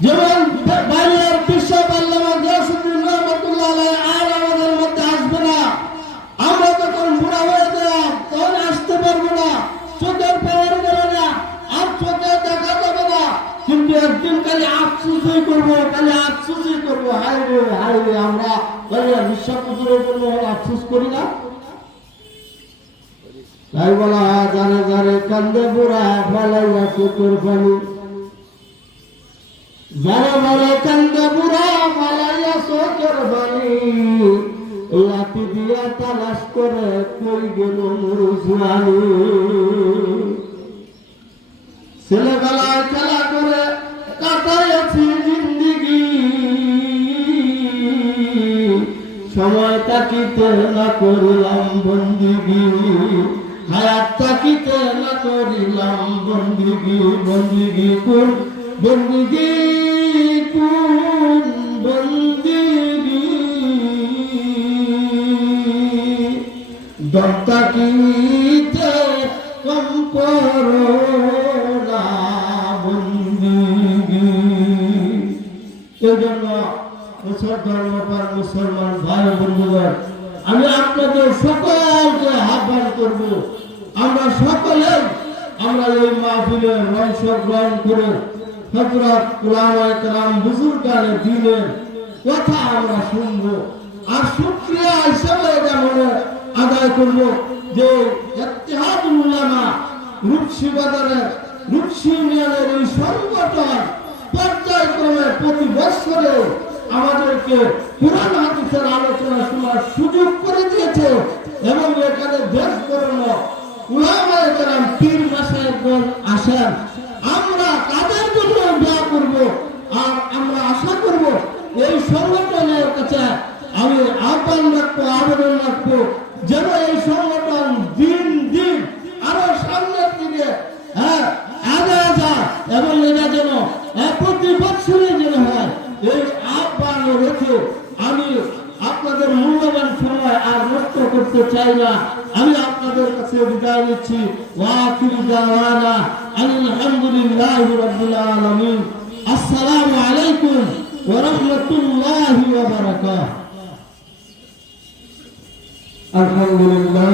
যেমন বাড়ির বিশ্বপ আল্লামা গিয়াসউদ্দিন রহমাতুল্লাহ আলাইহি আর আমাদের মধ্যে আসবে না। আমরা যখন বুড়া হয়ে যাব তখন আসতে পারবো না, চোখের পাওয়ার যাবে না, আর চোখে দেখা যাবে না, কিন্তু একদিন খালি আফসোসই করবো, খালি আফসোসই করবো। হায় রে আমরা বাড়ির বিশ্বপ হুজুরের জন্য আফসোস করি না? তাই বলা হয় যারে যারে কান্দে বুড়া ফলাইয়া চোখের পানি, যারা যারা কান্দে বুড়া ফলাইয়া চোখের পানি, লাঠি দিয়া তালাশ করে কই গেল মুরুজওয়ানি। ছেলেবেলায় খেলা করে কাটাইয়াছি জিন্দিগি, সময় তাকিতে না করিলাম বন্দিগি, হায়াত তাকিতে না করিলাম বন্দিগি। বন্দিগি কোন বন্দিগি, কোন বন্দিগি, দম তাকিতে কম করো না বন্দিগি। এই জন্য মুসলমান ভাই বন্ধুগণ, আমি আপনাদের সকলকে আহ্বান করব, আমরা সকলে আমরা এই মাহফিলে অংশগ্রহণ করে হযরত উলামায়ে কেরাম বুজুর্গানে দ্বীনের কথা আমরা শুনবো, আর শুকরিয়া হিসেবে এটা মনে আদায় করব যে ইত্তেহাদুল উলামা রূপসী বাজারের রূপসী ইউনিয়নের এই সংগঠন পর্যায়ক্রমে প্রতি বছরে আমাদেরকে কুরআন হাদিসের আলোচনা শোনার সুযোগ করে দিয়েছে, এবং এখানে দেশ বরণ উলামায়ে কেরাম পীর মাশায়েখগণ আসেন। আমরা তাদের জন্য দোয়া করব, আর আমরা আশা করব এই সংগঠনের কাছে আমি আহ্বান রাখবো, আবেদন রাখবো যেন এই সংগঠন দিন দিন আরো সামনের দিকে আগায় যায়, এবং এটা যেন প্রতি বছরই যেন হয়। এই আহ্বান রেখে আমি আপনাদের মূল্যবান সময় আর নষ্ট করতে চাই না, আমি আপনাদের কাছে বিদায় নিচ্ছি। ওয়া আখিরু দাওয়ানা আলহামদুলিল্লাহি রাব্বিল আলামিন। আসসালামু আলাইকুম ওয়া রাহমাতুল্লাহি ওয়া বারাকাতুহু। আলহামদুলিল্লাহ।